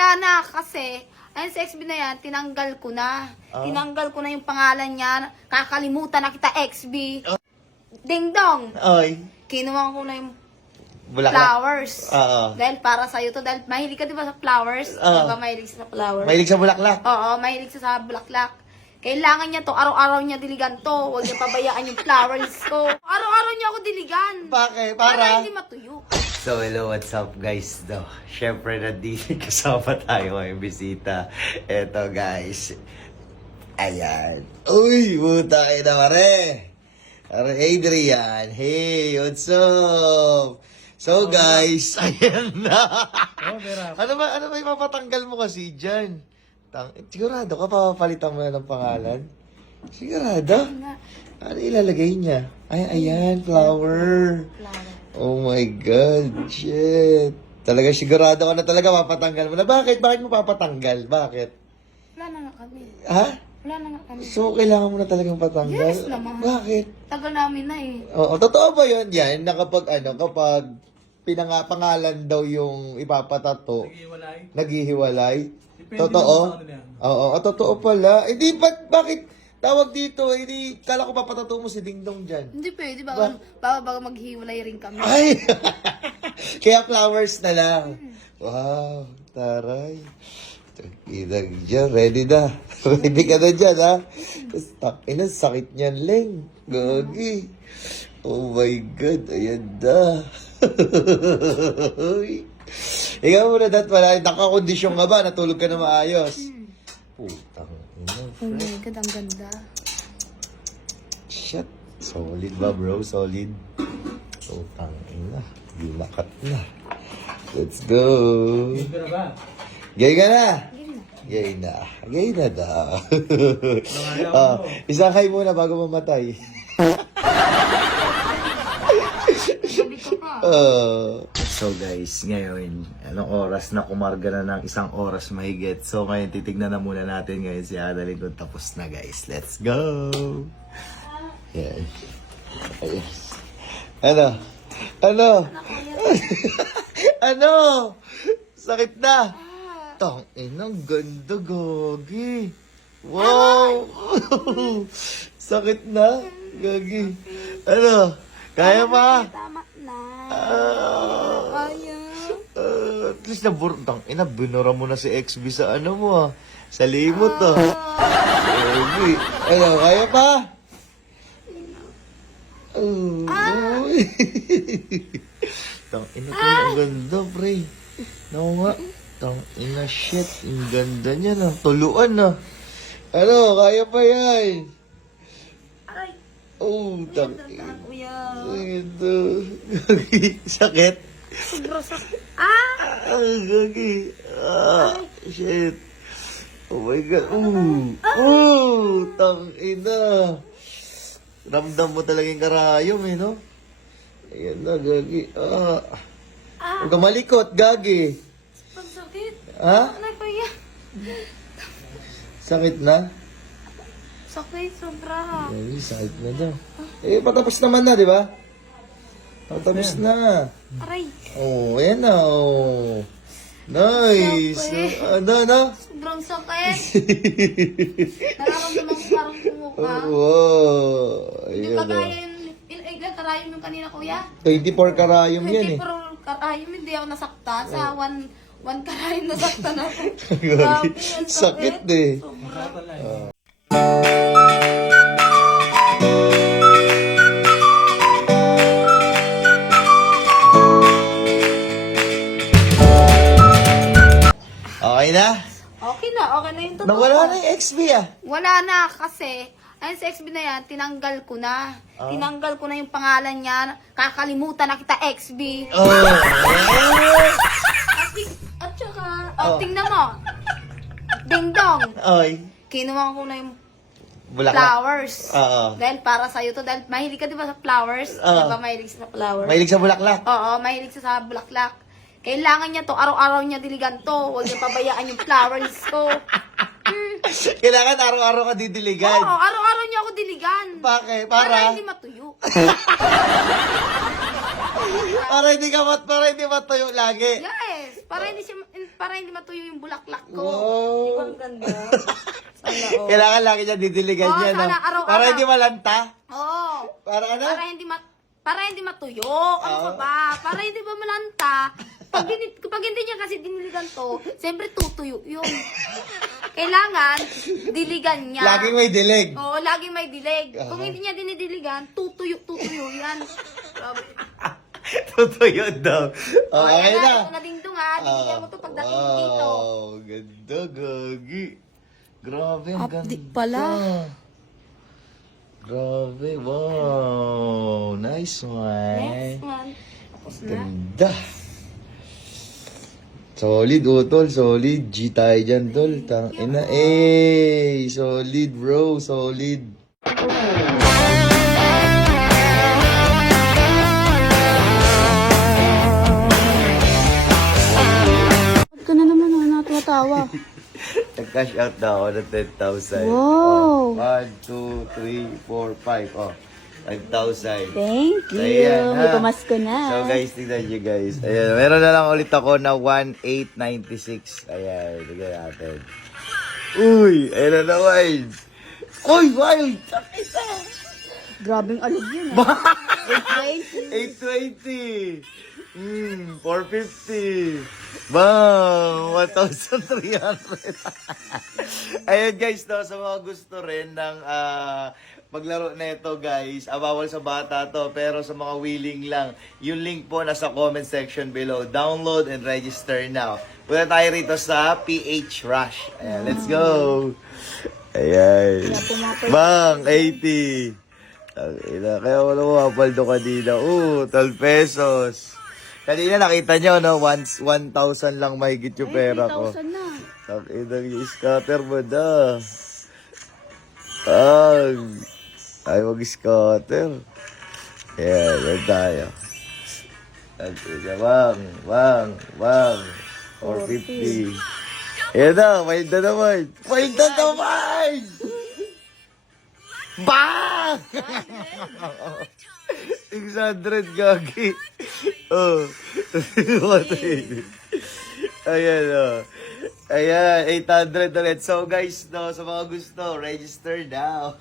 Wala na kasi, ayun sa XB na yan, tinanggal ko na. Tinanggal ko na yung pangalan niya. Kakalimutan na kita, XB. Ding dong! Oy, Kinuha ko na yung bulaklak. flowers. Oo. Dahil para sa'yo to. Dahil mahilig ka diba sa flowers? Oo. Diba mahilig sa flowers? Mahilig sa bulaklak. Oo, mahilig siya sa bulaklak. Kailangan niya to, araw-araw niya diligan to. Huwag niya pabayaan yung flowers ko. Araw-araw niya ako diligan. Bakit? Para hindi matuyo. So, hello, what's up guys? No, syempre, nandito kasama tayo ngayong bisita. Eto guys. Ayan. Uy, buta kayo na pare. Pare Adrian. Hey, what's up? So guys, ayan na. ano ba ipapatanggal mo kasi dyan? Sigurado ka papapalitan mo na ng pangalan? Sigurado? Ano ilalagay niya? Ay, ayan, flower. Oh my God, shit. Talaga sigurado ka na talaga papatanggal mo na. Bakit? Bakit mo papatanggal? Bakit? Wala na nga kami. Ha? Wala na nga kami. So, kailangan mo na talagang patanggal? Yes naman. Bakit? Tagal namin na eh. Oo, totoo ba yun? Yan, na kapag pangalan daw yung ipapatato, naghihiwalay? Totoo? Oo, totoo pala. Hindi, bakit tawag dito? Hindi, kala ko papatato mo si Ding Dong dyan. Hindi pwede. Baka maghiwalay rin kami. Ay! Kaya flowers na lang. Wow, taray. Idag dyan, ready na. Ready ka na dyan, ha? Ina, sakit niyan, Leng. Gagi. Oh my God, ayan na. Ikaw muna, dat wala. Nakakondisyon ka ba? Natulog ka na maayos. Putang ina, Oh my God, ang ganda. shit. Solid ba, bro? Solid. Putang ina. Gilakat na. Let's go. Gay ka na? Gay na. Gay na daw. Isang hay muna bago mamatay. So guys, ngayon, anong oras na kumarga na ng 1 oras mahigit. So ngayon, titignan na muna natin ngayon si Adaline kung tapos na guys. Let's go! Yan. Ayan. Ano? Ano? Ano? Sakit na? Tang inang ganda, Gagi. Wow! Sakit na? Gagi. Ano? Kaya pa? Tama na. At least tang ina, binura mo na si XB sa ano mo ah. Sa limot ah. Gagi. Ano, kaya pa? Uy. Tang ina ko, ang ganda, pre. Naku nga. Tang ina, shit. Ang ganda niya na. Tuluan na. Ano, kaya pa yan. Aray, Oh, tang tanda, kuya. ito. Gagi. Sakit. Sobrang sakit. Gagi. Shit. Oh my God. Tang ina. Ramdam mo talaga yung karayom eh, no? Ayan na, Gagi. Huwag kang malikot, Gagi. Ang sakit. Ha? Ano, kuya? Sakit na? Sakit, sobra. Gagi, sakit na daw. Eh, patapos naman na, di ba? Patapos na. Aray, Oh, ayan na, oh. Nice. Ano? sobrang sakit. Nararamdaman ko parang kumuka. Wow. Hindi Ayan pa na. gaya yung, ilan karayom yung kanina, kuya? 24 karayom yan Hindi, eh. pero karayom hindi ako nasaktan. Sa one karayom nasaktan ako. Gagi. Grabe, ang Sakit eh. Sobra. Okay na? Okay na yung totoo. Nawala na yung XB ah. Wala na kasi, ayun sa XB na yan, tinanggal ko na. Tinanggal ko na yung pangalan niya. Kakalimutan na kita, XB. Oh. At saka, tingnan mo. Ding dong. Oy. Kinuha ko na yung Bulaklak. flowers. Oo. Dahil para sa'yo to. Dahil mahilig ka diba sa flowers? Diba mahilig sa flowers? Mahilig sa bulaklak. Oo, mahilig siya sa bulaklak. Kailangan niya to, araw-araw niya diligan to. Huwag niya pabayaan yung flowers ko. Kailangan araw-araw ka didiligan. Oo, araw-araw niya ako diligan. Bakit? Para hindi matuyo. Para hindi matuyo lagi. Yes, para hindi siya para hindi matuyo yung bulaklak ko. Wow. Ang ganda. Sana all. Kailangan lagi niya didiligan Oo, niya, no? sana araw-araw. Para hindi malanta. Oo. Para ano? Para hindi matuyo. Ano ka ba? Para hindi ba malanta. Pag hindi niya kasi diniligan to, siyempre tutuyo yun. Kailangan diligan niya. Laging may dilig. Oo, laging may dilig. Kung hindi niya dinidiligan, tutuyo yan. Grabe. Tutuyo daw. Oh, okay Ayan na. ito na dingdong ha. Diligan mo to pagdating mo dito. Wow, ganda, gagi. Grabe, ang ganda. Update pala. Grabe, wow. Nice one. Next one. Tapos na. Ganda. Solid, tol. Solid. G tayo dyan, tol. Tangina. Solid, bro. Solid. Ba't ka na naman natatawa? Nag-cash out na ako ng 10,000. Wow. 1, 2, 3, 4, 5. Oh, 5,000. Thank you. Ayan, May ha. pamasko na. So guys, tignan nyo guys. Ayan, meron na lang ulit ako na 1,896. Ayan, tignan natin. Uy, ayan na naman. Uy, wild! Sakita! Grabing alog yun. Ah. 820. 450. Bang! 1,300. Ayan guys, no, sa mga gusto rin ng maglaro na ito guys, bawal sa bata to, pero sa mga willing lang, yung link po nasa comment section below. Download and register now. Punta tayo rito sa PH Rush. Ayan, let's go! Ayan. Bang! 80. Kaya wala mo mapaldo kanina. 12 pesos. Kanina nakita nyo, no? 1,000 lang mahigit yung pera ko. 3,000 na. Takina yung scatter mo na. Ay, mag-scatter. Ayan, yan tayo. Bang. 450. Ayan na, wild na naman. Wild na naman! Bang! 600 gagi. Oh. Ayan, oh. Ayan, 800 ulit. So guys, no, sa mga gusto, register now.